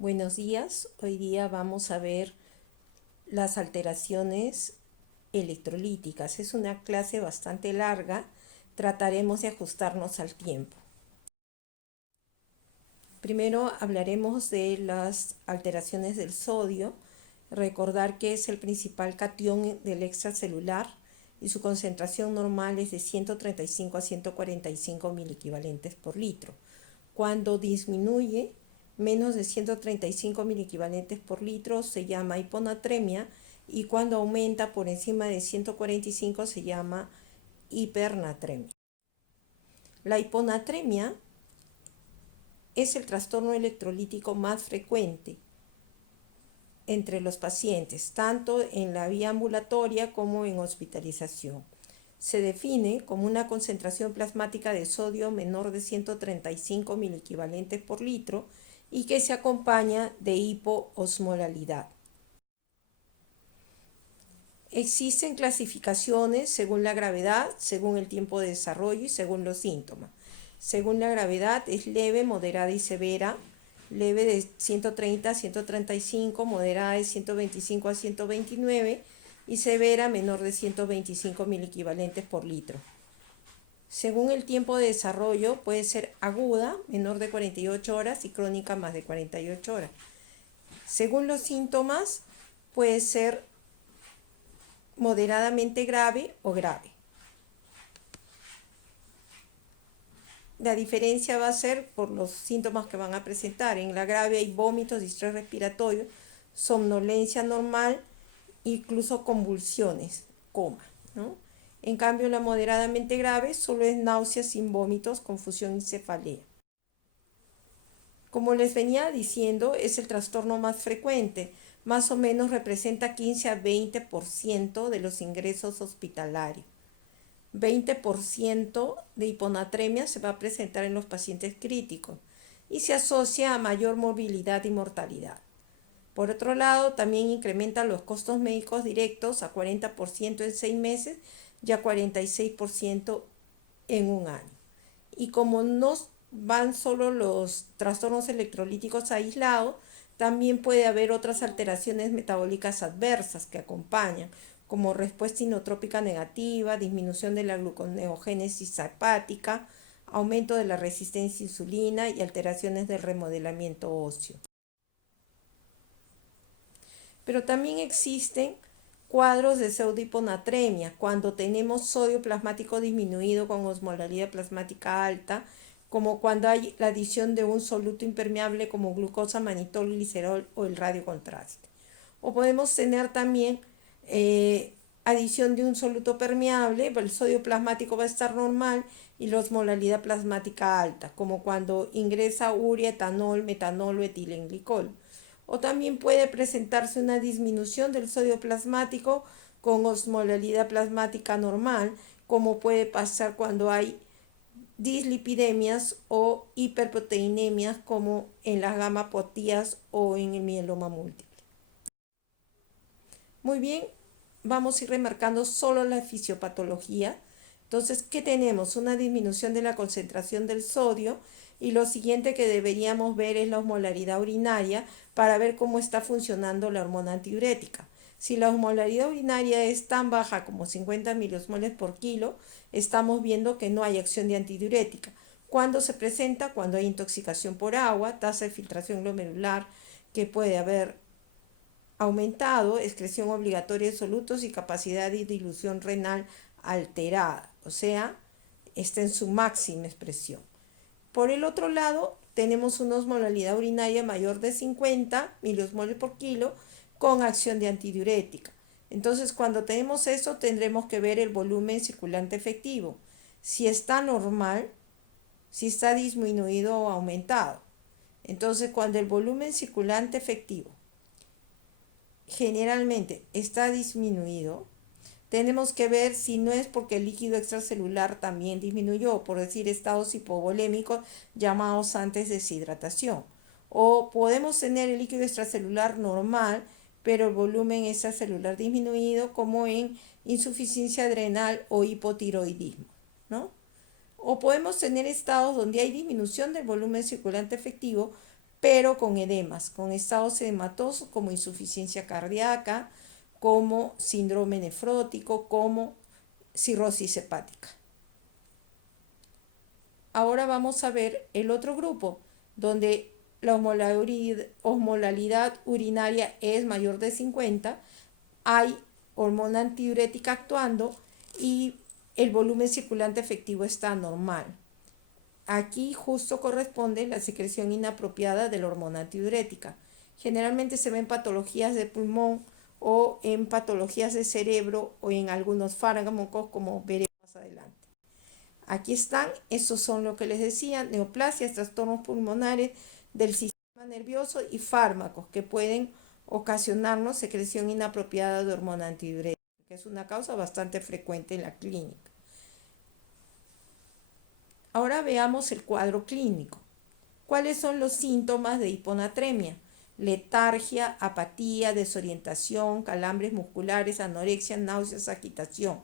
Buenos días, hoy día vamos a ver las alteraciones electrolíticas. Es una clase bastante larga, trataremos de ajustarnos al tiempo. Primero hablaremos de las alteraciones del sodio. Recordar que es el principal catión del extracelular y su concentración normal es de 135 a 145 miliequivalentes por litro. Cuando disminuye menos de 135 miliequivalentes por litro se llama hiponatremia, y cuando aumenta por encima de 145 se llama hipernatremia. La hiponatremia es el trastorno electrolítico más frecuente entre los pacientes, tanto en la vía ambulatoria como en hospitalización. Se define como una concentración plasmática de sodio menor de 135 miliequivalentes por litro y que se acompaña de hipoosmolalidad. Existen clasificaciones según la gravedad, según el tiempo de desarrollo y según los síntomas. Según la gravedad es leve, moderada y severa. Leve de 130 a 135, moderada de 125 a 129 y severa menor de 125 miliequivalentes por litro. Según el tiempo de desarrollo puede ser aguda, menor de 48 horas y crónica más de 48 horas. Según los síntomas puede ser moderadamente grave o grave. La diferencia va a ser por los síntomas que van a presentar. En la grave hay vómitos, distrés respiratorio, somnolencia normal, incluso convulsiones, coma, ¿no? En cambio, la moderadamente grave solo es náuseas sin vómitos, confusión y cefalea. Como les venía diciendo, es el trastorno más frecuente. Más o menos representa 15 a 20% de los ingresos hospitalarios. 20% de hiponatremia se va a presentar en los pacientes críticos y se asocia a mayor movilidad y mortalidad. Por otro lado, también incrementa los costos médicos directos a 40% en 6 meses y a 46% en un año. Y como no van solo los trastornos electrolíticos aislados, también puede haber otras alteraciones metabólicas adversas que acompañan, como respuesta inotrópica negativa, disminución de la gluconeogénesis hepática, aumento de la resistencia a insulina y alteraciones del remodelamiento óseo. Pero también existen cuadros de pseudohiponatremia, cuando tenemos sodio plasmático disminuido con osmolalidad plasmática alta, como cuando hay la adición de un soluto impermeable como glucosa, manitol, glicerol o el radiocontraste. O podemos tener también adición de un soluto permeable, el sodio plasmático va a estar normal y la osmolalidad plasmática alta, como cuando ingresa urea, etanol, metanol o etilenglicol. O también puede presentarse una disminución del sodio plasmático con osmolalidad plasmática normal, como puede pasar cuando hay dislipidemias o hiperproteinemias, como en las gamapotías o en el mieloma múltiple. Muy bien, vamos a ir remarcando solo la fisiopatología. Entonces, ¿qué tenemos? Una disminución de la concentración del sodio, y lo siguiente que deberíamos ver es la osmolaridad urinaria para ver cómo está funcionando la hormona antidiurética. Si la osmolaridad urinaria es tan baja como 50 miliosmoles por kilo, estamos viendo que no hay acción de antidiurética. ¿Cuándo se presenta? Cuando hay intoxicación por agua, tasa de filtración glomerular que puede haber aumentado, excreción obligatoria de solutos y capacidad de dilución renal alterada, o sea, está en su máxima expresión. Por el otro lado, tenemos una osmolalidad urinaria mayor de 50 miliosmoles por kilo con acción de antidiurética. Entonces, cuando tenemos eso, tendremos que ver el volumen circulante efectivo. Si está normal, si está disminuido o aumentado. Entonces, cuando el volumen circulante efectivo generalmente está disminuido, tenemos que ver si no es porque el líquido extracelular también disminuyó, por decir estados hipovolémicos llamados antes deshidratación. O podemos tener el líquido extracelular normal, pero el volumen extracelular disminuido, como en insuficiencia adrenal o hipotiroidismo, ¿no? O podemos tener estados donde hay disminución del volumen circulante efectivo, pero con edemas, con estados edematosos como insuficiencia cardíaca, como síndrome nefrótico, como cirrosis hepática. Ahora vamos a ver el otro grupo, donde la osmolalidad urinaria es mayor de 50, hay hormona antidiurética actuando y el volumen circulante efectivo está normal. Aquí justo corresponde la secreción inapropiada de la hormona antidiurética. Generalmente se ven patologías de pulmón o en patologías de cerebro o en algunos fármacos, como veremos más adelante. Aquí están, esos son lo que les decía: neoplasias, trastornos pulmonares del sistema nervioso y fármacos que pueden ocasionarnos secreción inapropiada de hormona antidiurética, que es una causa bastante frecuente en la clínica. Ahora veamos el cuadro clínico. ¿Cuáles son los síntomas de hiponatremia? Letargia, apatía, desorientación, calambres musculares, anorexia, náuseas, agitación.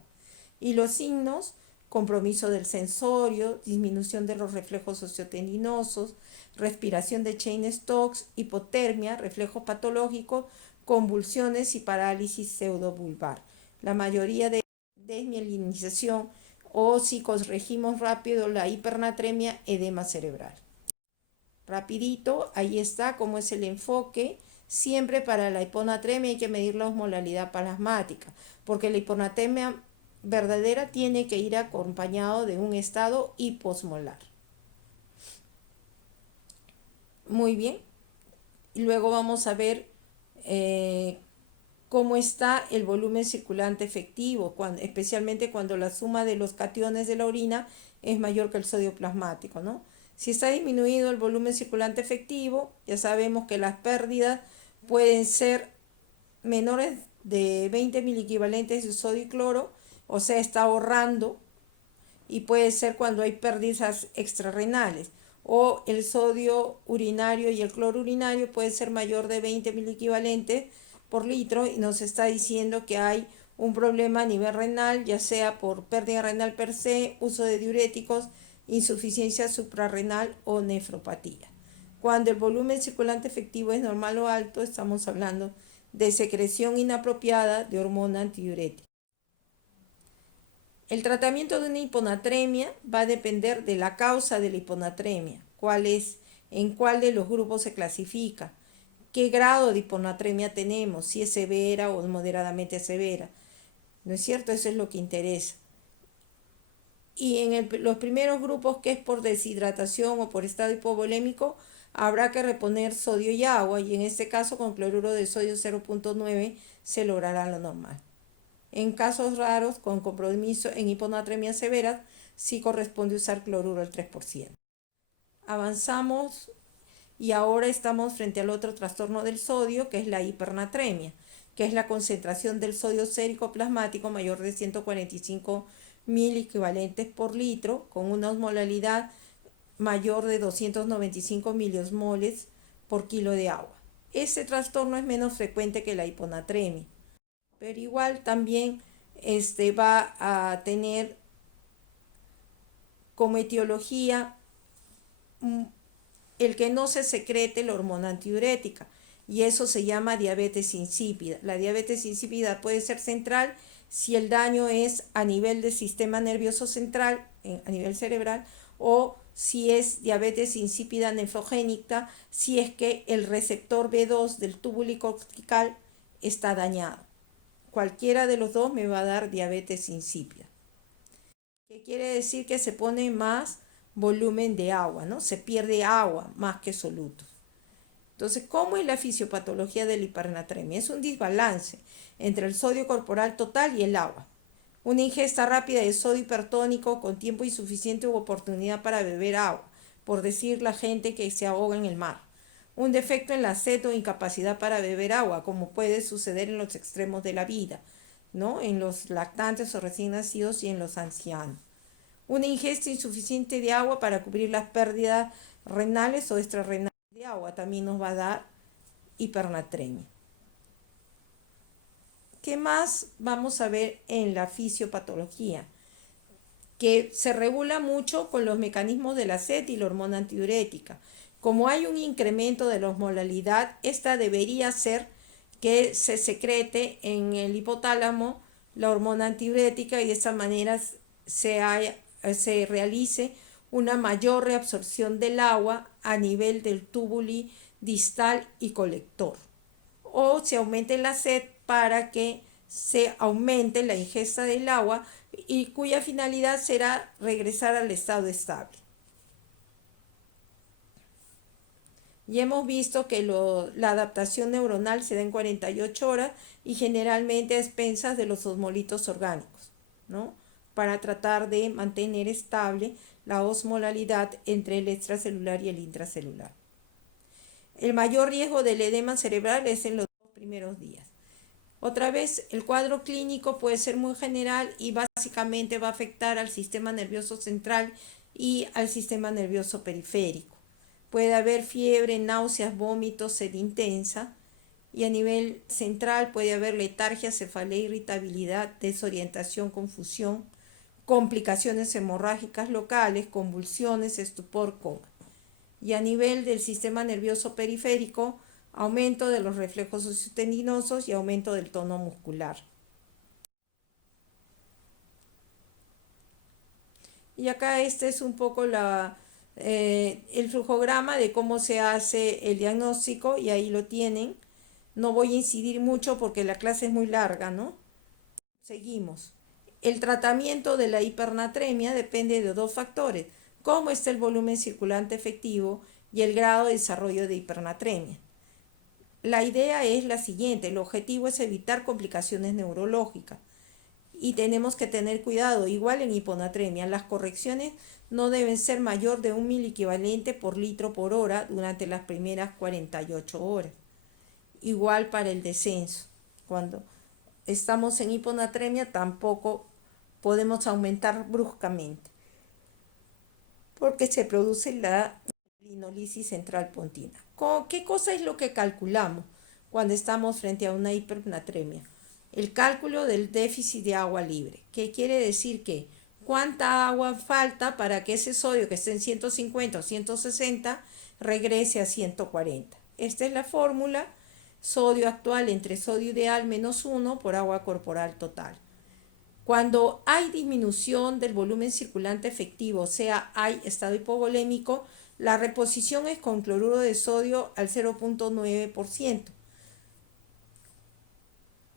Y los signos: compromiso del sensorio, disminución de los reflejos osteotendinosos, respiración de Cheyne-Stokes, hipotermia, reflejos patológicos, convulsiones y parálisis pseudobulbar. La mayoría de desmielinización, o si corregimos rápido la hipernatremia, edema cerebral. Rapidito, ahí está cómo es el enfoque. Siempre para la hiponatremia hay que medir la osmolalidad plasmática, porque la hiponatremia verdadera tiene que ir acompañado de un estado hiposmolar. Muy bien. Y luego vamos a ver cómo está el volumen circulante efectivo, especialmente cuando la suma de los cationes de la orina es mayor que el sodio plasmático, ¿no? Si está disminuido el volumen circulante efectivo, ya sabemos que las pérdidas pueden ser menores de 20 miliequivalentes de sodio y cloro, o sea, está ahorrando, y puede ser cuando hay pérdidas extrarrenales, o el sodio urinario y el cloro urinario puede ser mayor de 20 miliequivalentes por litro, y nos está diciendo que hay un problema a nivel renal, ya sea por pérdida renal per se, uso de diuréticos, insuficiencia suprarrenal o nefropatía. Cuando el volumen circulante efectivo es normal o alto, estamos hablando de secreción inapropiada de hormona antidiurética. El tratamiento de una hiponatremia va a depender de la causa de la hiponatremia, en cuál de los grupos se clasifica, qué grado de hiponatremia tenemos, si es severa o moderadamente severa. ¿No es cierto? Eso es lo que interesa. Y en los primeros grupos, que es por deshidratación o por estado hipovolémico, habrá que reponer sodio y agua, y en este caso con cloruro de sodio 0.9 se logrará lo normal. En casos raros, con compromiso en hiponatremia severa, sí corresponde usar cloruro al 3%. Avanzamos y ahora estamos frente al otro trastorno del sodio, que es la hipernatremia, que es la concentración del sodio sérico plasmático mayor de 145 miliequivalentes por litro, con una osmolalidad mayor de 295 miliosmoles por kilo de agua. Este trastorno es menos frecuente que la hiponatremia, pero igual también va a tener como etiología el que no se secrete la hormona antidiurética, y eso se llama diabetes insípida. La diabetes insípida puede ser central si el daño es a nivel del sistema nervioso central, a nivel cerebral, o si es diabetes insípida nefrogénica, si es que el receptor B2 del túbulo cortical está dañado. Cualquiera de los dos me va a dar diabetes insípida. ¿Qué quiere decir? Que se pone más volumen de agua, ¿no? Se pierde agua más que solutos. Entonces, ¿cómo es la fisiopatología de la hipernatremia? Es un desbalance entre el sodio corporal total y el agua. Una ingesta rápida de sodio hipertónico con tiempo insuficiente u oportunidad para beber agua, por decir la gente que se ahoga en el mar. Un defecto en la sed o incapacidad para beber agua, como puede suceder en los extremos de la vida, ¿no? En los lactantes o recién nacidos y en los ancianos. Una ingesta insuficiente de agua para cubrir las pérdidas renales o extrarrenales de agua también nos va a dar hipernatremia. ¿Qué más vamos a ver en la fisiopatología? Que se regula mucho con los mecanismos de la sed y la hormona antidiurética, Como hay un incremento de la osmolalidad, esta debería ser que se secrete en el hipotálamo la hormona antiurética y de esa manera se realice una mayor reabsorción del agua a nivel del túbulo distal y colector. O se aumente la sed para que se aumente la ingesta del agua y cuya finalidad será regresar al estado estable. Y hemos visto que la adaptación neuronal se da en 48 horas y generalmente a expensas de los osmolitos orgánicos, ¿no? Para tratar de mantener estable la osmolalidad entre el extracelular y el intracelular. El mayor riesgo del edema cerebral es en los 2 primeros días. Otra vez, el cuadro clínico puede ser muy general y básicamente va a afectar al sistema nervioso central y al sistema nervioso periférico. Puede haber fiebre, náuseas, vómitos, sed intensa, y a nivel central puede haber letargia, cefalea, irritabilidad, desorientación, confusión, complicaciones hemorrágicas locales, convulsiones, estupor, coma. Y a nivel del sistema nervioso periférico, aumento de los reflejos osteotendinosos y aumento del tono muscular. Y acá este es un poco el flujograma de cómo se hace el diagnóstico y ahí lo tienen. No voy a incidir mucho porque la clase es muy larga, ¿no? Seguimos. El tratamiento de la hipernatremia depende de 2 factores: cómo está el volumen circulante efectivo y el grado de desarrollo de hipernatremia. La idea es la siguiente: el objetivo es evitar complicaciones neurológicas y tenemos que tener cuidado. Igual en hiponatremia, las correcciones no deben ser mayor de 1 miliequivalente por litro por hora durante las primeras 48 horas. Igual para el descenso. Cuando estamos en hiponatremia tampoco podemos aumentar bruscamente porque se produce la linolisis central pontina. ¿Qué cosa es lo que calculamos cuando estamos frente a una hipernatremia? El cálculo del déficit de agua libre, que quiere decir que cuánta agua falta para que ese sodio que está en 150 o 160 regrese a 140. Esta es la fórmula: sodio actual entre sodio ideal menos 1 por agua corporal total. Cuando hay disminución del volumen circulante efectivo, o sea, hay estado hipovolémico, la reposición es con cloruro de sodio al 0.9%.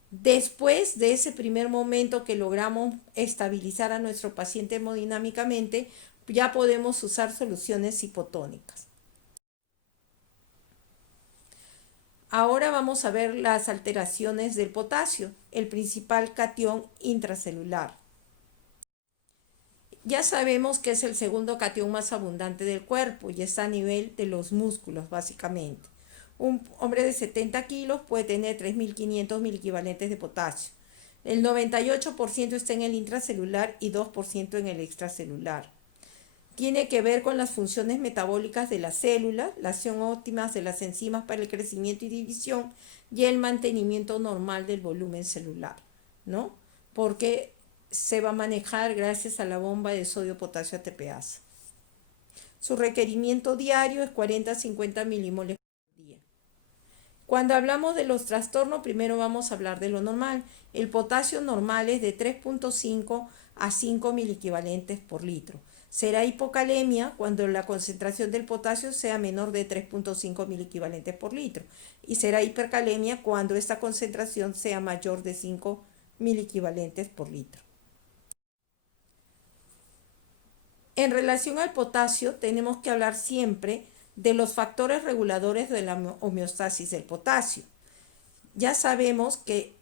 Después de ese primer momento que logramos estabilizar a nuestro paciente hemodinámicamente, ya podemos usar soluciones hipotónicas. Ahora vamos a ver las alteraciones del potasio, el principal catión intracelular. Ya sabemos que es el segundo catión más abundante del cuerpo y está a nivel de los músculos, básicamente. Un hombre de 70 kilos puede tener 3.500 miliequivalentes de potasio. El 98% está en el intracelular y 2% en el extracelular. Tiene que ver con las funciones metabólicas de las células, la acción óptima de las enzimas para el crecimiento y división y el mantenimiento normal del volumen celular, ¿no? Porque se va a manejar gracias a la bomba de sodio-potasio ATPasa. Su requerimiento diario es 40 a 50 milimoles por día. Cuando hablamos de los trastornos, primero vamos a hablar de lo normal. El potasio normal es de 3.5 a 5 miliequivalentes por litro. Será hipocalemia cuando la concentración del potasio sea menor de 3.5 miliequivalentes por litro. Y será hipercalemia cuando esta concentración sea mayor de 5 miliequivalentes por litro. En relación al potasio, tenemos que hablar siempre de los factores reguladores de la homeostasis del potasio. Ya sabemos que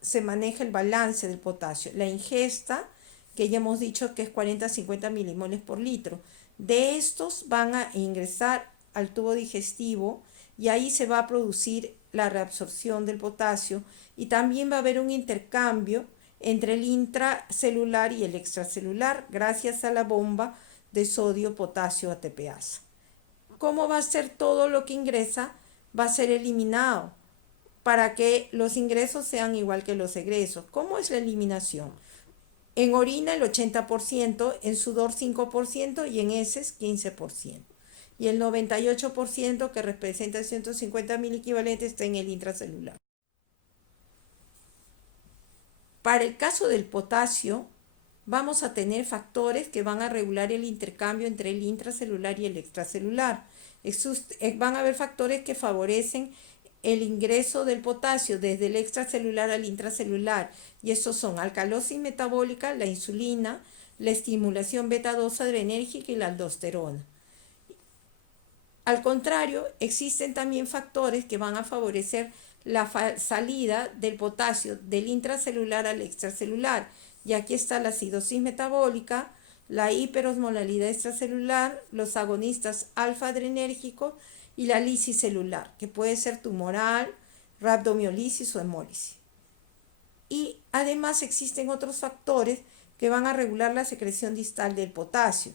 se maneja el balance del potasio, la ingesta, que ya hemos dicho que es 40 a 50 milimoles por litro. De estos van a ingresar al tubo digestivo y ahí se va a producir la reabsorción del potasio y también va a haber un intercambio entre el intracelular y el extracelular gracias a la bomba de sodio-potasio ATPasa. ¿Cómo va a ser todo lo que ingresa? Va a ser eliminado para que los ingresos sean igual que los egresos. ¿Cómo es la eliminación? En orina el 80%, en sudor 5% y en heces 15%. y el 98%, que representa 150.000 equivalentes, está en el intracelular. Para el caso del potasio, vamos a tener factores que van a regular el intercambio entre el intracelular y el extracelular. Van a haber factores que favorecen el ingreso del potasio desde el extracelular al intracelular, y estos son alcalosis metabólica, la insulina, la estimulación beta-2 adrenérgica y la aldosterona. Al contrario, existen también factores que van a favorecer la salida del potasio del intracelular al extracelular, y aquí está la acidosis metabólica, la hiperosmolalidad extracelular, los agonistas alfa-adrenérgicos y la lisis celular, que puede ser tumoral, rhabdomiolisis o hemólisis. Y además existen otros factores que van a regular la secreción distal del potasio.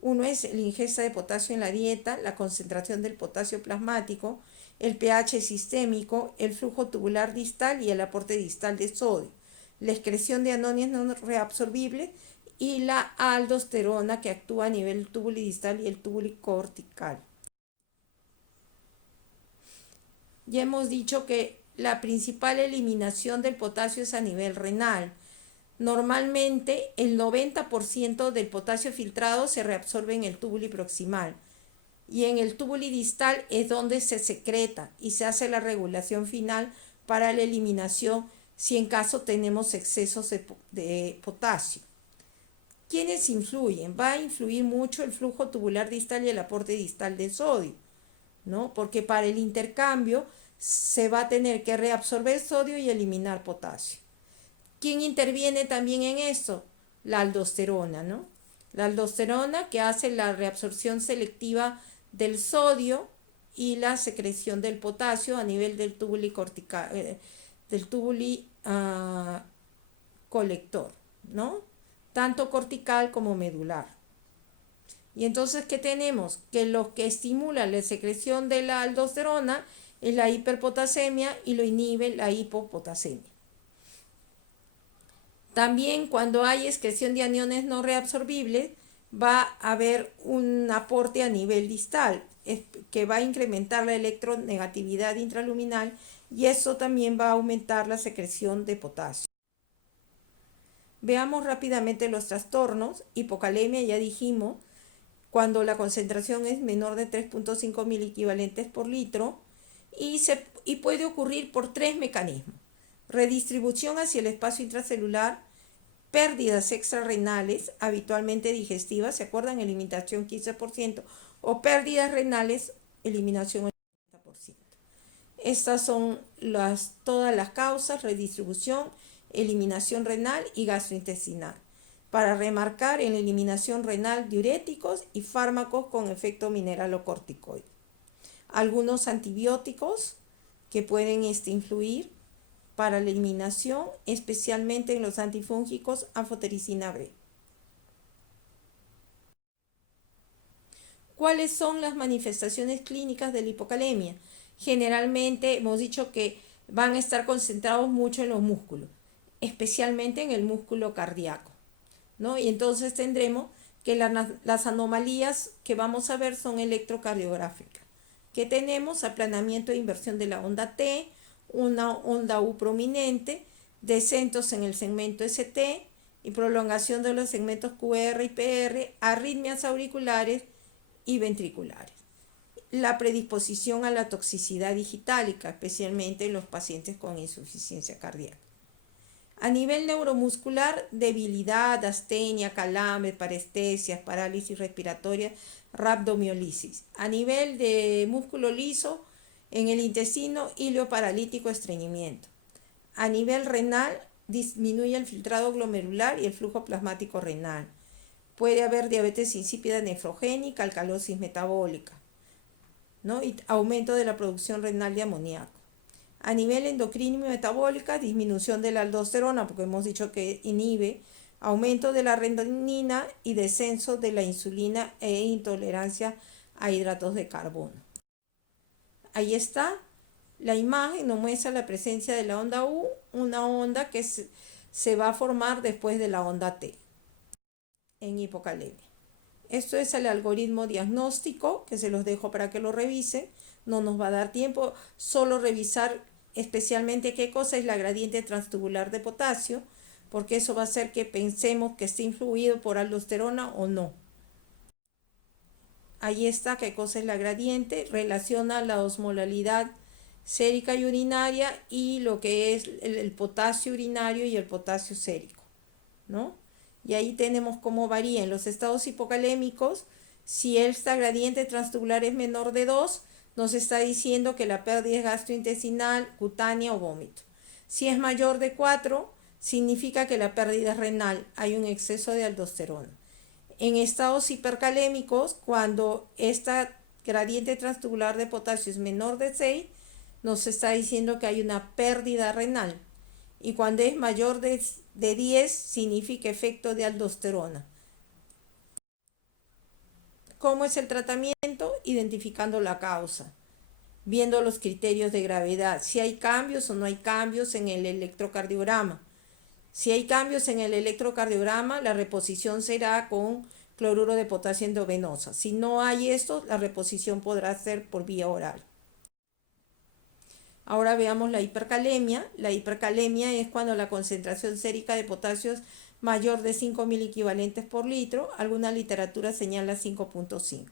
Uno es la ingesta de potasio en la dieta, la concentración del potasio plasmático, el pH sistémico, el flujo tubular distal y el aporte distal de sodio, la excreción de aniones no reabsorbibles y la aldosterona, que actúa a nivel tubulidistal y el tubulicortical. Ya hemos dicho que la principal eliminación del potasio es a nivel renal. Normalmente el 90% del potasio filtrado se reabsorbe en el túbulo proximal, y en el túbulo distal es donde se secreta y se hace la regulación final para la eliminación si en caso tenemos excesos de potasio. ¿Quiénes influyen? Va a influir mucho el flujo tubular distal y el aporte distal de sodio, ¿no? Porque para el intercambio se va a tener que reabsorber sodio y eliminar potasio. ¿Quién interviene también en esto? La aldosterona, ¿no? La aldosterona, que hace la reabsorción selectiva del sodio y la secreción del potasio a nivel del túbulo cortical, del túbulo colector, ¿no? Tanto cortical como medular. Y entonces, ¿qué tenemos? Que lo que estimula la secreción de la aldosterona es la hiperpotasemia y lo inhibe la hipopotasemia. También cuando hay excreción de aniones no reabsorbibles, va a haber un aporte a nivel distal que va a incrementar la electronegatividad intraluminal, y eso también va a aumentar la secreción de potasio. Veamos rápidamente los trastornos. Hipocalemia, ya dijimos, cuando la concentración es menor de 3.5 miliequivalentes por litro, y puede ocurrir por tres mecanismos: redistribución hacia el espacio intracelular, pérdidas extrarrenales, habitualmente digestivas, ¿se acuerdan? Eliminación 15%, o pérdidas renales, eliminación 80%. Estas son todas las causas: redistribución, eliminación renal y gastrointestinal. Para remarcar, en la eliminación renal, diuréticos y fármacos con efecto mineralocorticoide. Algunos antibióticos que pueden influir para la eliminación, especialmente en los antifúngicos, anfotericina B. ¿Cuáles son las manifestaciones clínicas de la hipocalemia? Generalmente hemos dicho que van a estar concentrados mucho en los músculos, especialmente en el músculo cardíaco, ¿no? Y entonces tendremos que las anomalías que vamos a ver son electrocardiográficas. ¿Qué tenemos? Aplanamiento e inversión de la onda T, una onda U prominente, descensos en el segmento ST y prolongación de los segmentos QR y PR, arritmias auriculares y ventriculares. La predisposición a la toxicidad digitálica, especialmente en los pacientes con insuficiencia cardíaca. A nivel neuromuscular, debilidad, astenia, calambres, parestesias, parálisis respiratoria, rhabdomiolisis. A nivel de músculo liso, en el intestino, hilo paralítico, estreñimiento. A nivel renal, disminuye el filtrado glomerular y el flujo plasmático renal. Puede haber diabetes insípida nefrogénica, alcalosis metabólica, ¿no? Y aumento de la producción renal de amoníaco. A nivel endocrino y metabólica, disminución de la aldosterona, porque hemos dicho que inhibe, aumento de la renina y descenso de la insulina e intolerancia a hidratos de carbono. Ahí está la imagen, nos muestra la presencia de la onda U, una onda que se va a formar después de la onda T en hipocalemia. Esto es el algoritmo diagnóstico, que se los dejo para que lo revisen. No nos va a dar tiempo, solo revisar especialmente qué cosa es la gradiente transtubular de potasio, porque eso va a hacer que pensemos que esté influido por aldosterona o no. Ahí está qué cosa es la gradiente, relaciona la osmolalidad sérica y urinaria y lo que es el potasio urinario y el potasio sérico, ¿no? Y ahí tenemos cómo varía en los estados hipocalémicos. Si esta gradiente transtubular es menor de 2, nos está diciendo que la pérdida es gastrointestinal, cutánea o vómito. Si es mayor de 4, significa que la pérdida es renal, hay un exceso de aldosterona. En estados hipercalémicos, cuando esta gradiente transtubular de potasio es menor de 6, nos está diciendo que hay una pérdida renal. Y cuando es mayor de 10, significa efecto de aldosterona. ¿Cómo es el tratamiento? Identificando la causa, viendo los criterios de gravedad, si hay cambios o no hay cambios en el electrocardiograma. Si hay cambios en el electrocardiograma, la reposición será con cloruro de potasio endovenosa. Si no hay esto, la reposición podrá ser por vía oral. Ahora veamos la hipercalemia. La hipercalemia es cuando la concentración sérica de potasio es mayor de 5 miliequivalentes por litro. Alguna literatura señala 5.5.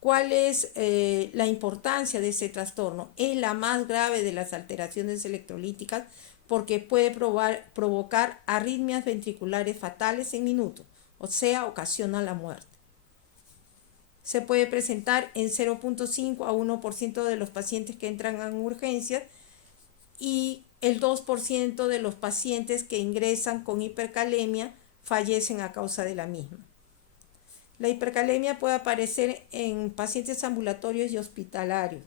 ¿Cuál es la importancia de ese trastorno? Es la más grave de las alteraciones electrolíticas porque puede provocar arritmias ventriculares fatales en minutos, o sea, ocasiona la muerte. Se puede presentar en 0.5 a 1% de los pacientes que entran en urgencias y el 2% de los pacientes que ingresan con hipercalemia fallecen a causa de la misma. La hipercalemia puede aparecer en pacientes ambulatorios y hospitalarios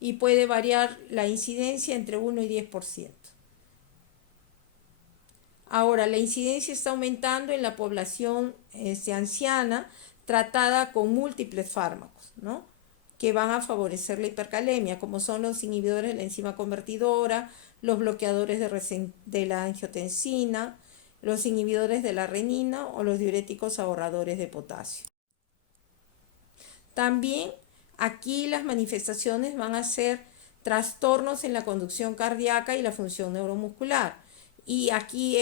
y puede variar la incidencia entre 1 y 10%. Ahora, la incidencia está aumentando en la población anciana tratada con múltiples fármacos, ¿no?, que van a favorecer la hipercalemia, como son los inhibidores de la enzima convertidora, los bloqueadores de la angiotensina, los inhibidores de la renina o los diuréticos ahorradores de potasio. También aquí las manifestaciones van a ser trastornos en la conducción cardíaca y la función neuromuscular. Y aquí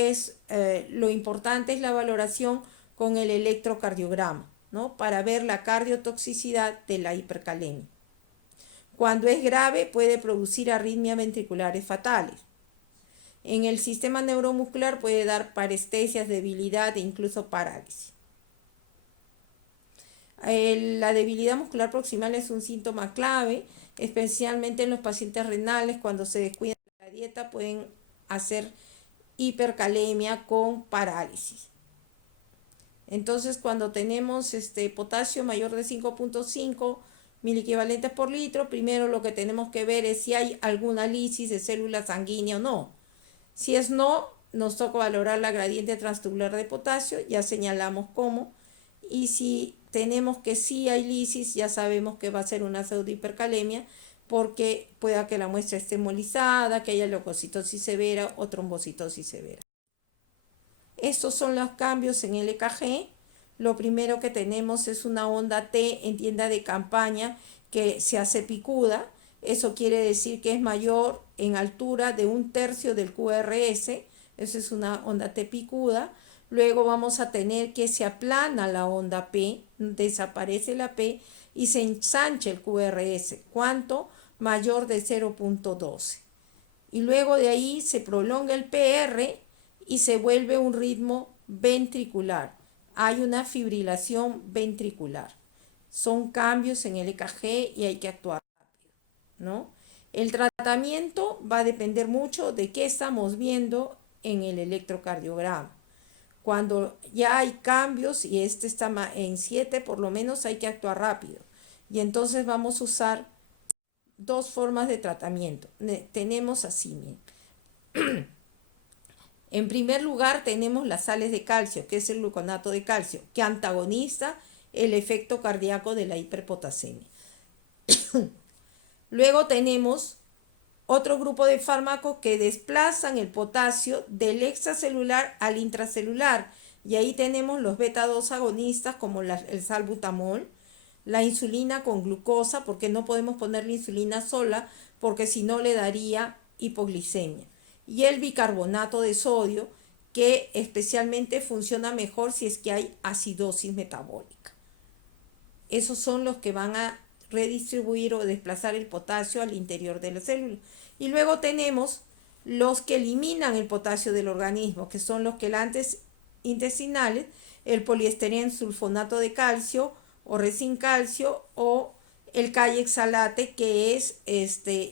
lo importante es la valoración con el electrocardiograma, ¿no?, para ver la cardiotoxicidad de la hipercalemia. Cuando es grave puede producir arritmias ventriculares fatales. En el sistema neuromuscular puede dar parestesias, debilidad e incluso parálisis. La debilidad muscular proximal es un síntoma clave, especialmente en los pacientes renales. Cuando se descuidan de la dieta pueden hacer hipercalemia con parálisis. Entonces, cuando tenemos potasio mayor de 5.5 miliequivalentes por litro, primero lo que tenemos que ver es si hay alguna lisis de célula sanguínea o no. Si es no, nos toca valorar la gradiente transtubular de potasio, ya señalamos cómo. Y si tenemos que sí hay lisis, ya sabemos que va a ser una pseudohipercalemia, porque pueda que la muestra esté hemolizada, que haya leucocitosis severa o trombocitosis severa. Estos son los cambios en el EKG. Lo primero que tenemos es una onda T en tienda de campaña que se hace picuda. Eso quiere decir que es mayor en altura de 1/3 del QRS. Eso es una onda T picuda. Luego vamos a tener que se aplana la onda P, desaparece la P y se ensancha el QRS. ¿Cuánto? Mayor de 0.12. Y luego de ahí se prolonga el PR y se vuelve un ritmo ventricular. Hay una fibrilación ventricular. Son cambios en el EKG y hay que actuar rápido, ¿no? El tratamiento va a depender mucho de qué estamos viendo en el electrocardiograma. Cuando ya hay cambios y este está en 7, por lo menos hay que actuar rápido. Y entonces vamos a usar dos formas de tratamiento. Tenemos así, miren. En primer lugar tenemos las sales de calcio, que es el gluconato de calcio, que antagoniza el efecto cardíaco de la hiperpotasemia. Luego tenemos otro grupo de fármacos que desplazan el potasio del extracelular al intracelular, Y ahí tenemos los beta 2 agonistas como el salbutamol, la insulina con glucosa, porque no podemos poner la insulina sola, porque si no le daría hipoglicemia. Y el bicarbonato de sodio, que especialmente funciona mejor si es que hay acidosis metabólica. Esos son los que van a redistribuir o desplazar el potasio al interior de la célula. Y luego tenemos los que eliminan el potasio del organismo, que son los quelantes intestinales, el poliestireno sulfonato de calcio o resincalcio, o el kayexalate, que es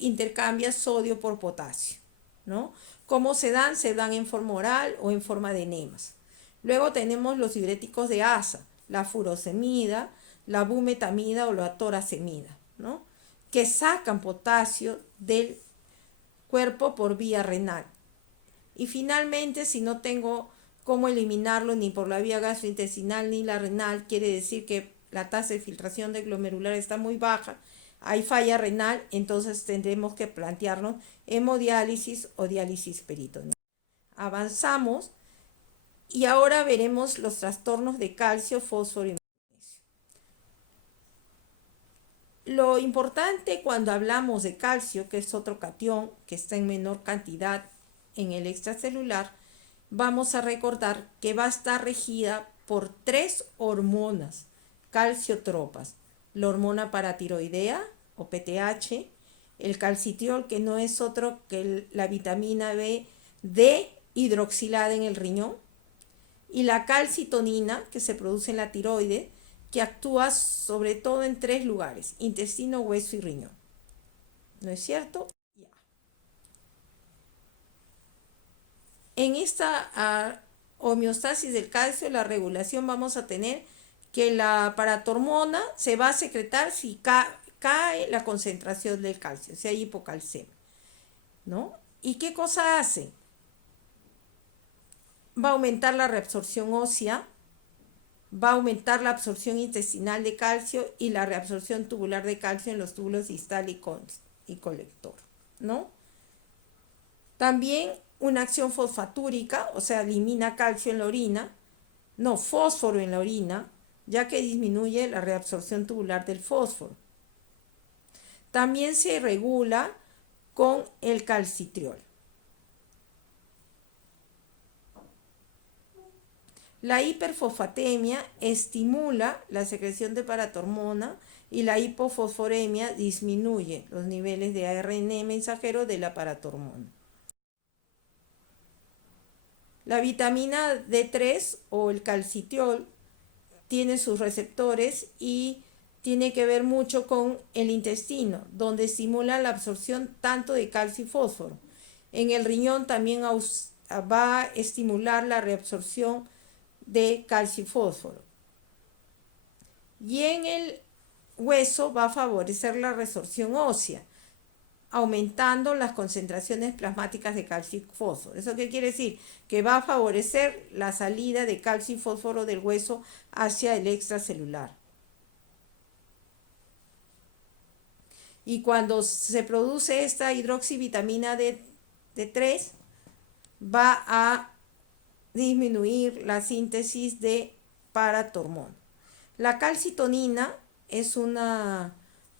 intercambia sodio por potasio, ¿no? ¿Cómo se dan? Se dan en forma oral o en forma de enemas. Luego tenemos los diuréticos de asa, la furosemida, la bumetamida o la torasemida, ¿no? Que sacan potasio del cuerpo por vía renal. Y finalmente, si no tengo cómo eliminarlo ni por la vía gastrointestinal ni la renal, quiere decir que la tasa de filtración de glomerular está muy baja, hay falla renal, entonces tendremos que plantearnos hemodiálisis o diálisis peritoneal. Avanzamos y ahora veremos los trastornos de calcio, fósforo y magnesio. Lo importante cuando hablamos de calcio, que es otro cation que está en menor cantidad en el extracelular, vamos a recordar que va a estar regida por 3 hormonas calciotropas: la hormona paratiroidea o PTH, el calcitriol, que no es otro que la vitamina D hidroxilada en el riñón, y la calcitonina, que se produce en la tiroides, que actúa sobre todo en 3 lugares: intestino, hueso y riñón. ¿No es cierto? En esta homeostasis del calcio, la regulación, vamos a tener que la paratormona se va a secretar si cae la concentración del calcio, si hay hipocalcemia, ¿no? ¿Y qué cosa hace? Va a aumentar la reabsorción ósea, va a aumentar la absorción intestinal de calcio y la reabsorción tubular de calcio en los túbulos distal y colector, ¿no? También una acción fosfatúrica, o sea, elimina calcio en la orina, no, fósforo en la orina, ya que disminuye la reabsorción tubular del fósforo. También se regula con el calcitriol. La hiperfosfatemia estimula la secreción de paratormona y la hipofosforemia disminuye los niveles de ARN mensajero de la paratormona. La vitamina D3 o el calcitriol tiene sus receptores y tiene que ver mucho con el intestino, donde estimula la absorción tanto de calcio y fósforo. En el riñón también va a estimular la reabsorción de calcio y fósforo. Y en el hueso va a favorecer la resorción ósea, aumentando las concentraciones plasmáticas de calcio y fósforo. ¿Eso qué quiere decir? Que va a favorecer la salida de calcio y fósforo del hueso hacia el extracelular. Y cuando se produce esta hidroxivitamina D3, va a disminuir la síntesis de paratormona. La calcitonina es una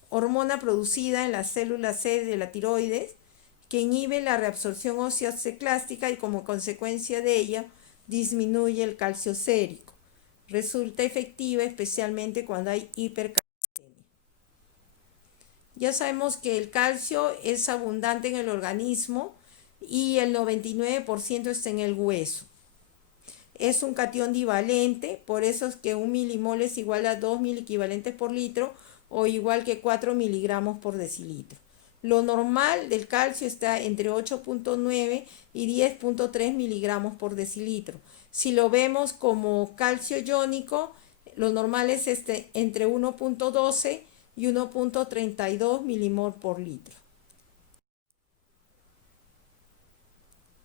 hormona producida en la célula C de la tiroides que inhibe la reabsorción ósea osteoclástica y como consecuencia de ella disminuye el calcio sérico. Resulta efectiva especialmente cuando hay hipercalcemia. Ya sabemos que el calcio es abundante en el organismo y el 99% está en el hueso. Es un catión divalente, por eso es que 1 milimol es igual a 2 miliequivalentes por litro o igual que 4 miligramos por decilitro. Lo normal del calcio está entre 8.9 y 10.3 miligramos por decilitro. Si lo vemos como calcio iónico, lo normal es entre 1.12 y 1.32 milimol por litro.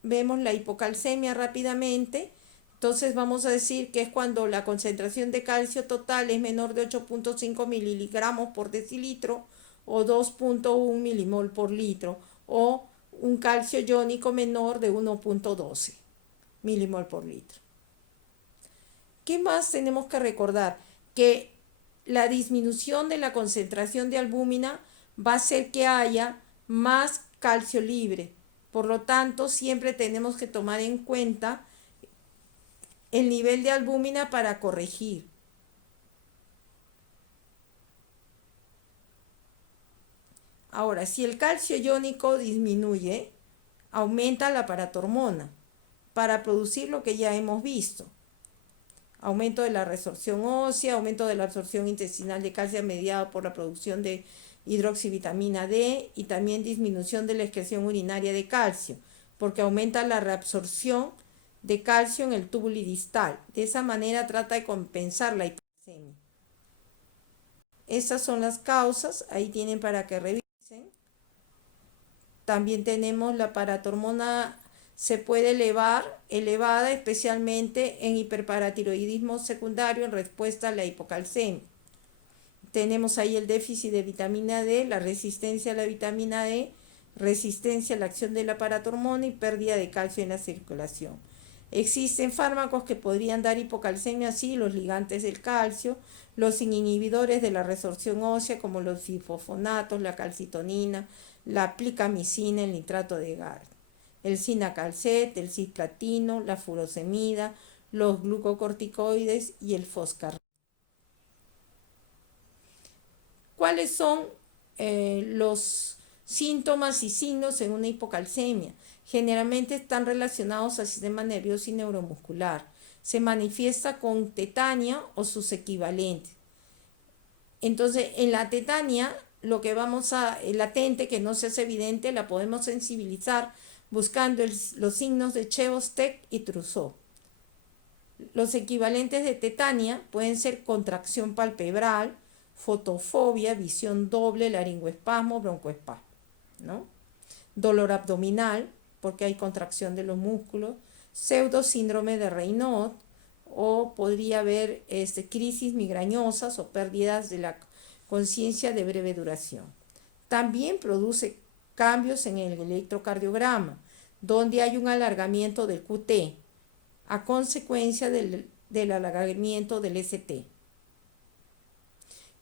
Vemos la hipocalcemia rápidamente. Entonces vamos a decir que es cuando la concentración de calcio total es menor de 8.5 miligramos por decilitro o 2.1 milimol por litro, o un calcio iónico menor de 1.12 milimol por litro. ¿Qué más tenemos que recordar? Que la disminución de la concentración de albúmina va a hacer que haya más calcio libre. Por lo tanto, siempre tenemos que tomar en cuenta el nivel de albúmina para corregir. Ahora, si el calcio iónico disminuye, aumenta la paratormona para producir lo que ya hemos visto. Aumento de la resorción ósea, aumento de la absorción intestinal de calcio mediado por la producción de hidroxivitamina D y también disminución de la excreción urinaria de calcio, porque aumenta la reabsorción de calcio en el túbulo distal. De esa manera trata de compensar la hipocalcemia. Estas son las causas, ahí tienen para que revisen. También tenemos la paratormona, se puede elevada especialmente en hiperparatiroidismo secundario en respuesta a la hipocalcemia. Tenemos ahí el déficit de vitamina D, la resistencia a la vitamina D, resistencia a la acción de la paratormona y pérdida de calcio en la circulación. Existen fármacos que podrían dar hipocalcemia, sí, los ligantes del calcio, los inhibidores de la resorción ósea como los bifosfonatos, la calcitonina, la plicamicina, el nitrato de gal, el cinacalcet, el cisplatino, la furosemida, los glucocorticoides y el foscarril. ¿Cuáles son los síntomas y signos en una hipocalcemia? Generalmente están relacionados al sistema nervioso y neuromuscular. Se manifiesta con tetania o sus equivalentes. Entonces, en la tetania, lo que latente, que no se hace evidente, la podemos sensibilizar buscando los signos de Chebostek y Trousseau. Los equivalentes de tetania pueden ser contracción palpebral, fotofobia, visión doble, laringoespasmo, broncoespasmo, ¿no? Dolor abdominal, porque hay contracción de los músculos, pseudosíndrome de Raynaud, o podría haber crisis migrañosas o pérdidas de la conciencia de breve duración. También produce cambios en el electrocardiograma, donde hay un alargamiento del QT a consecuencia del alargamiento del ST.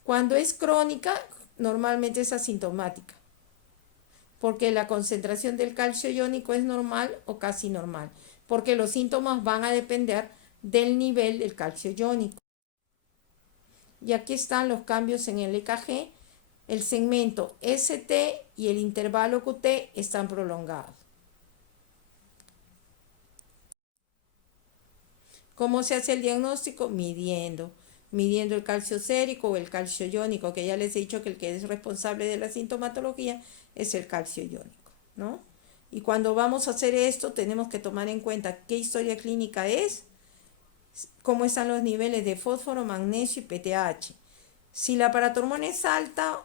Cuando es crónica, normalmente es asintomática, porque la concentración del calcio iónico es normal o casi normal, porque los síntomas van a depender del nivel del calcio iónico. Y aquí están los cambios en el EKG. El segmento ST y el intervalo QT están prolongados. ¿Cómo se hace el diagnóstico? Midiendo el calcio sérico o el calcio iónico, que ya les he dicho que el que es responsable de la sintomatología es el calcio iónico, ¿no? Y cuando vamos a hacer esto, tenemos que tomar en cuenta qué historia clínica es, cómo están los niveles de fósforo, magnesio y PTH. Si la paratormona es alta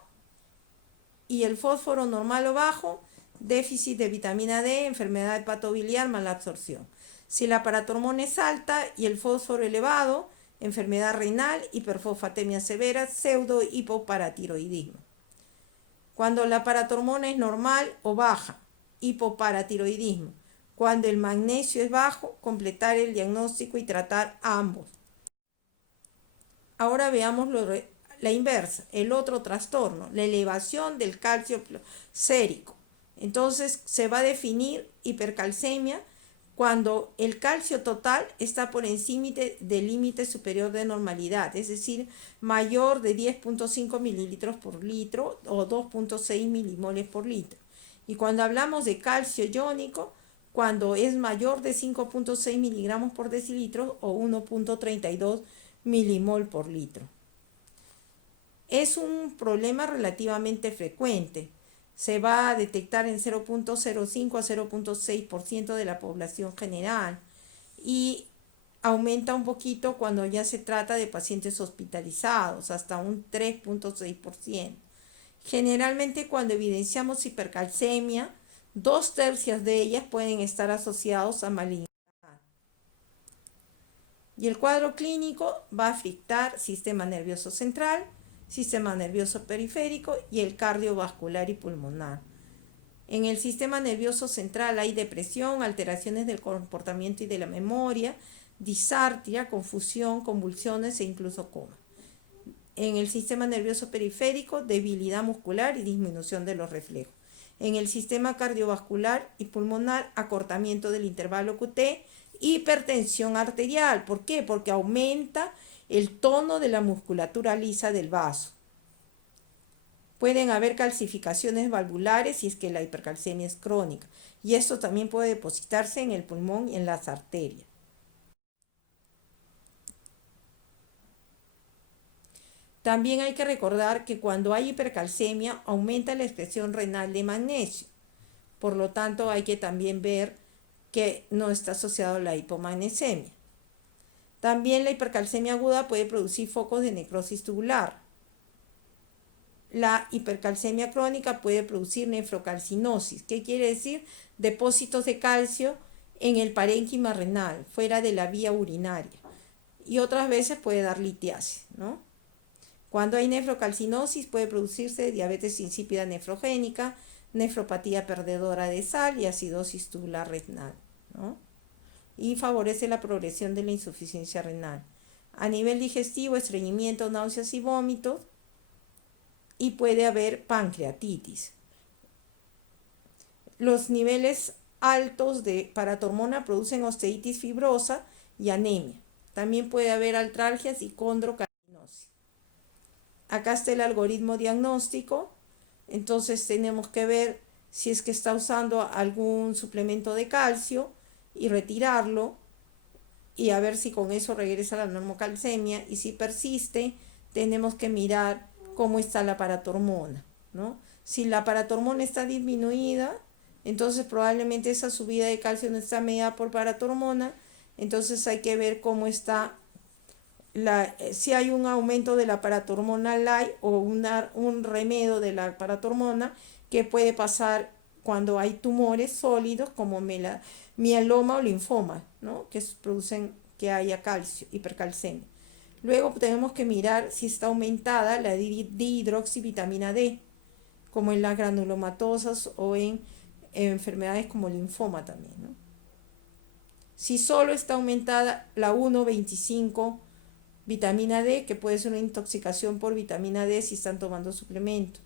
y el fósforo normal o bajo, déficit de vitamina D, enfermedad hepatobiliar, mala absorción. Si la paratormona es alta y el fósforo elevado, enfermedad renal, hiperfosfatemia severa, pseudo hipoparatiroidismo. Cuando la paratormona es normal o baja, hipoparatiroidismo. Cuando el magnesio es bajo, completar el diagnóstico y tratar a ambos. Ahora veamos la inversa, el otro trastorno, la elevación del calcio sérico. Entonces se va a definir hipercalcemia cuando el calcio total está por encima del límite superior de normalidad, es decir, mayor de 10.5 mililitros por litro o 2.6 milimoles por litro. Y cuando hablamos de calcio iónico, cuando es mayor de 5.6 miligramos por decilitro o 1.32 milimol por litro. Es un problema relativamente frecuente. Se va a detectar en 0.05 a 0.6% de la población general y aumenta un poquito cuando ya se trata de pacientes hospitalizados, hasta un 3.6%. Generalmente cuando evidenciamos hipercalcemia, 2/3 de ellas pueden estar asociados a malignidad. Y el cuadro clínico va a afectar sistema nervioso central, sistema nervioso periférico y el cardiovascular y pulmonar. En el sistema nervioso central hay depresión, alteraciones del comportamiento y de la memoria, disartria, confusión, convulsiones e incluso coma. En el sistema nervioso periférico, debilidad muscular y disminución de los reflejos. En el sistema cardiovascular y pulmonar, acortamiento del intervalo QT, hipertensión arterial. ¿Por qué? Porque aumenta el tono de la musculatura lisa del vaso. Pueden haber calcificaciones valvulares si es que la hipercalcemia es crónica. Y esto también puede depositarse en el pulmón y en las arterias. También hay que recordar que cuando hay hipercalcemia aumenta la excreción renal de magnesio. Por lo tanto, hay que también ver que no está asociado a la hipomagnesemia. También la hipercalcemia aguda puede producir focos de necrosis tubular. La hipercalcemia crónica puede producir nefrocalcinosis. ¿Qué quiere decir? Depósitos de calcio en el parénquima renal, fuera de la vía urinaria. Y otras veces puede dar litiasis, ¿no? Cuando hay nefrocalcinosis puede producirse diabetes insípida nefrogénica, nefropatía perdedora de sal y acidosis tubular renal, ¿no? Y favorece la progresión de la insuficiencia renal. A nivel digestivo, estreñimiento, náuseas y vómitos, y puede haber pancreatitis. Los niveles altos de paratormona producen osteitis fibrosa y anemia. También puede haber artralgias y condrocarcinosis. Acá está el algoritmo diagnóstico. Entonces tenemos que ver si es que está usando algún suplemento de calcio y retirarlo y a ver si con eso regresa la normocalcemia, y si persiste tenemos que mirar cómo está la paratormona, ¿no? Si la paratormona está disminuida, entonces probablemente esa subida de calcio no está medida por paratormona. Entonces hay que ver cómo está si hay un aumento de la paratormona light o un remedio de la paratormona, que puede pasar cuando hay tumores sólidos como mieloma o linfoma, ¿no? Que producen que haya calcio, hipercalcemia. Luego tenemos que mirar si está aumentada la dihidroxivitamina D, como en las granulomatosas o en enfermedades como linfoma también, ¿no? Si solo está aumentada la 1,25 vitamina D, que puede ser una intoxicación por vitamina D si están tomando suplemento.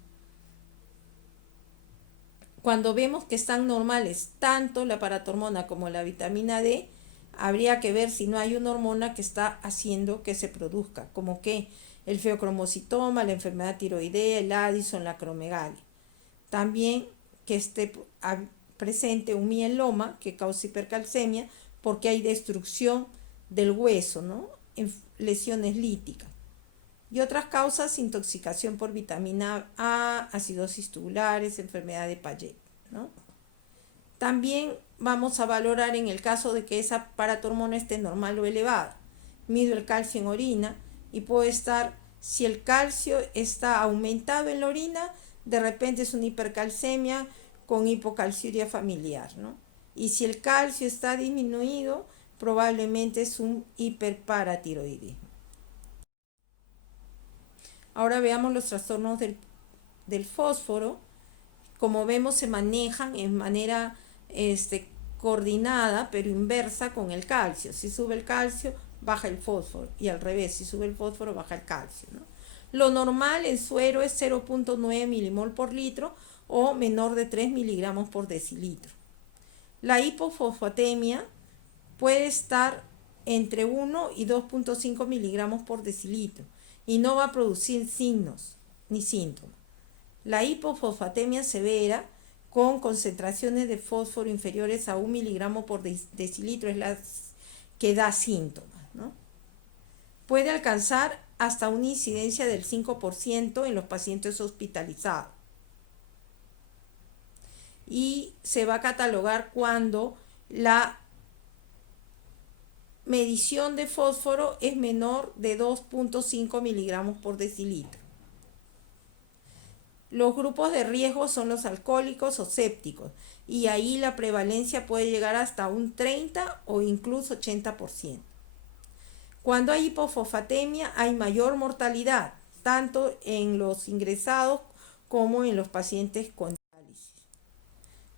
Cuando vemos que están normales tanto la paratormona como la vitamina D, habría que ver si no hay una hormona que está haciendo que se produzca, como que el feocromocitoma, la enfermedad tiroidea, el Addison, la acromegalia. También que esté presente un mieloma que causa hipercalcemia porque hay destrucción del hueso, ¿no? Lesiones líticas. Y otras causas: intoxicación por vitamina A, acidosis tubulares, enfermedad de Paget, ¿no? También vamos a valorar en el caso de que esa paratormona esté normal o elevada. Mido el calcio en orina y puedo estar, si el calcio está aumentado en la orina, de repente es una hipercalcemia con hipocalciuria familiar, ¿no? Y si el calcio está disminuido, probablemente es un hiperparatiroidismo. Ahora veamos los trastornos del fósforo. Como vemos, se manejan en manera coordinada pero inversa con el calcio. Si sube el calcio, baja el fósforo, y al revés, si sube el fósforo, baja el calcio, ¿no? Lo normal en suero es 0,9 milimol por litro o menor de 3 miligramos por decilitro. La hipofosfatemia puede estar entre 1 y 2,5 miligramos por decilitro y no va a producir signos ni síntomas. La hipofosfatemia severa, con concentraciones de fósforo inferiores a 1 miligramo por decilitro, es la que da síntomas, ¿no? Puede alcanzar hasta una incidencia del 5% en los pacientes hospitalizados. Y se va a catalogar cuando la medición de fósforo es menor de 2,5 miligramos por decilitro. Los grupos de riesgo son los alcohólicos o sépticos, y ahí la prevalencia puede llegar hasta un 30 o incluso 80%. Cuando hay hipofosfatemia hay mayor mortalidad, tanto en los ingresados como en los pacientes con diálisis.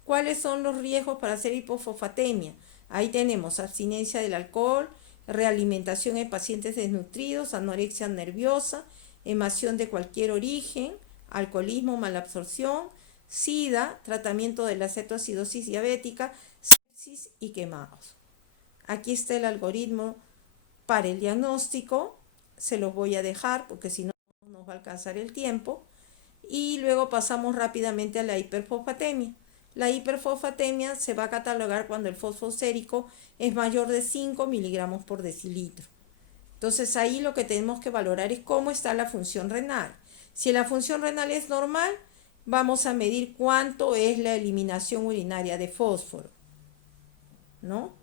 ¿Cuáles son los riesgos para hacer hipofosfatemia? Ahí tenemos abstinencia del alcohol, realimentación en pacientes desnutridos, anorexia nerviosa, hemación de cualquier origen, alcoholismo, malabsorción, SIDA, tratamiento de la cetoacidosis diabética, sepsis y quemados. Aquí está el algoritmo para el diagnóstico, se los voy a dejar porque si no nos va a alcanzar el tiempo. Y luego pasamos rápidamente a la hiperfosfatemia. La hiperfosfatemia se va a catalogar cuando el fósforo sérico es mayor de 5 miligramos por decilitro. Entonces ahí lo que tenemos que valorar es cómo está la función renal. Si la función renal es normal, vamos a medir cuánto es la eliminación urinaria de fósforo, ¿no?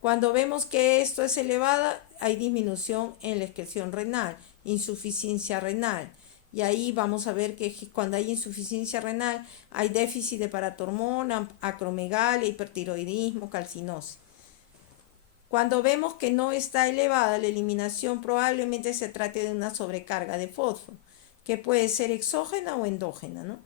Cuando vemos que esto es elevada, hay disminución en la excreción renal, insuficiencia renal. Y ahí vamos a ver que cuando hay insuficiencia renal, hay déficit de paratormona, acromegalia, hipertiroidismo, calcinosis. Cuando vemos que no está elevada la eliminación, probablemente se trate de una sobrecarga de fósforo, que puede ser exógena o endógena, ¿no?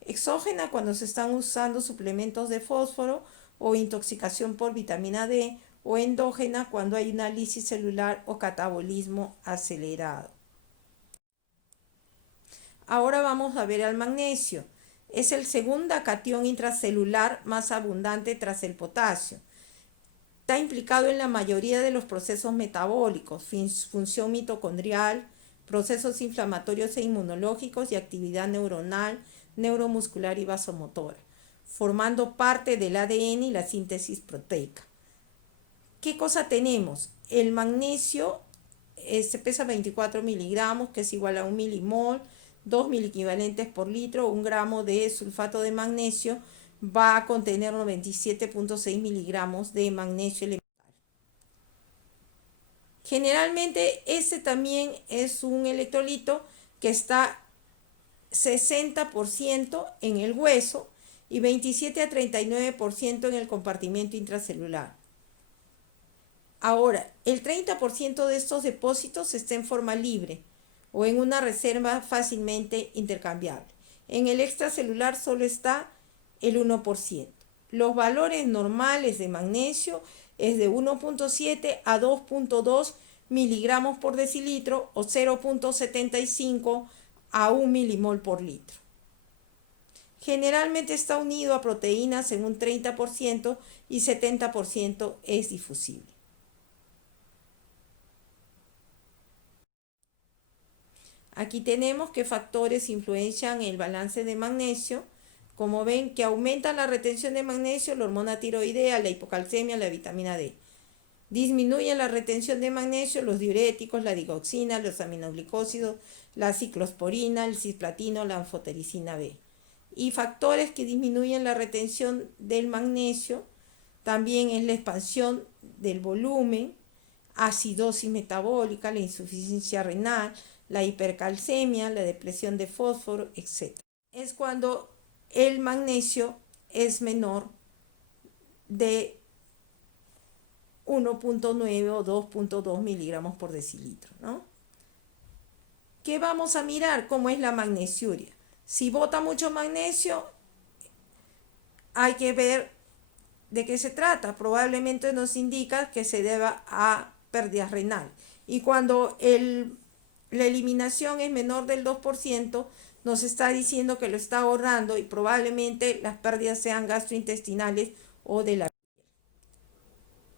Exógena cuando se están usando suplementos de fósforo o intoxicación por vitamina D, o endógena cuando hay una lisis celular o catabolismo acelerado. Ahora vamos a ver al magnesio. Es el segundo catión intracelular más abundante tras el potasio. Está implicado en la mayoría de los procesos metabólicos, función mitocondrial, procesos inflamatorios e inmunológicos y actividad neuronal, neuromuscular y vasomotora, formando parte del ADN y la síntesis proteica. ¿Qué cosa tenemos? El magnesio se pesa 24 miligramos, que es igual a 1 milimol, 2 miliequivalentes por litro. 1 gramo de sulfato de magnesio va a contener 97.6 miligramos de magnesio elemental. Generalmente ese también es un electrolito que está 60% en el hueso y 27 a 39% en el compartimento intracelular. Ahora, el 30% de estos depósitos está en forma libre o en una reserva fácilmente intercambiable. En el extracelular solo está el 1%. Los valores normales de magnesio es de 1.7 a 2.2 miligramos por decilitro o 0.75 a 1 milimol por litro. Generalmente está unido a proteínas en un 30% y 70% es difusible. Aquí tenemos qué factores influencian el balance de magnesio. Como ven, que aumenta la retención de magnesio, la hormona tiroidea, la hipocalcemia, la vitamina D. Disminuye la retención de magnesio, los diuréticos, la digoxina, los aminoglicósidos, la ciclosporina, el cisplatino, la anfotericina B. Y factores que disminuyen la retención del magnesio también es la expansión del volumen, acidosis metabólica, la insuficiencia renal, la hipercalcemia, la depresión de fósforo, etc. Es cuando el magnesio es menor de 1.9 o 2.2 miligramos por decilitro, ¿no? ¿Qué vamos a mirar? ¿Cómo es la magnesiuria? Si bota mucho magnesio, hay que ver de qué se trata. Probablemente nos indica que se deba a pérdida renal. Y cuando la eliminación es menor del 2%, nos está diciendo que lo está ahorrando y probablemente las pérdidas sean gastrointestinales o de la piel.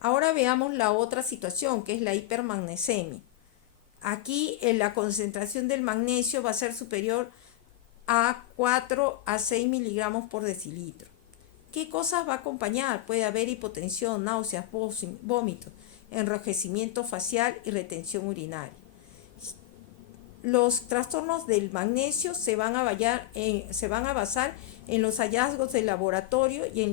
Ahora veamos la otra situación, que es la hipermagnesemia. Aquí la concentración del magnesio va a ser superior a 4 a 6 miligramos por decilitro. ¿Qué cosas va a acompañar? Puede haber hipotensión, náuseas, vómitos, enrojecimiento facial y retención urinaria. Los trastornos del magnesio se van a basar en los hallazgos del laboratorio y en